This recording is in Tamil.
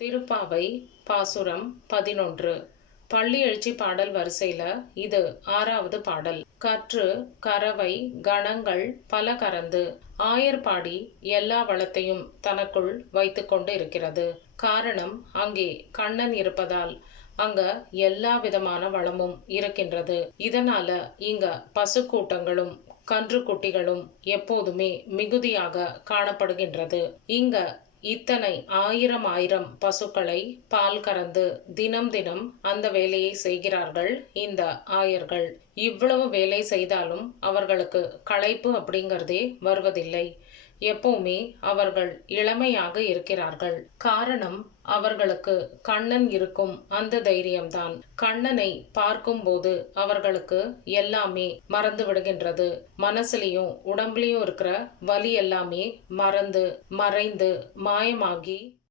திருப்பாவை பாசுரம் 11. பள்ளி எழுச்சி பாடல் வரிசையில இது 6வது பாடல். கற்று கரவை கணங்கள் பல கறந்து ஆயர் பாடி எல்லா வளத்தையும் தனக்குள் வைத்துக்கொண்டு இருக்கிறது. காரணம், அங்கே கண்ணன் இருப்பதால் அங்க எல்லா விதமான வளமும் இருக்கின்றது. இதனால இங்க பசு கூட்டங்களும் கன்று குட்டிகளும் எப்போதுமே மிகுதியாக காணப்படுகின்றது. இங்க இத்தனை ஆயிரம் பசுக்களை பால் கறந்து தினம் தினம் அந்த வேலையை செய்கிறார்கள் இந்த ஆயர்கள். இவ்வளவு வேலை செய்தாலும் அவர்களுக்கு களைப்பு அப்படிங்கிறதே வருவதில்லை. எப்பவுமே அவர்கள் இளமையாக இருக்கிறார்கள். காரணம், அவர்களுக்கு கண்ணன் இருக்கும் அந்த தைரியம்தான். கண்ணனை பார்க்கும்போது அவர்களுக்கு எல்லாமே மறந்து விடுகின்றது. மனசுலயும் உடம்புலயும் இருக்கிற வலி எல்லாமே மறைந்து மாயமாகி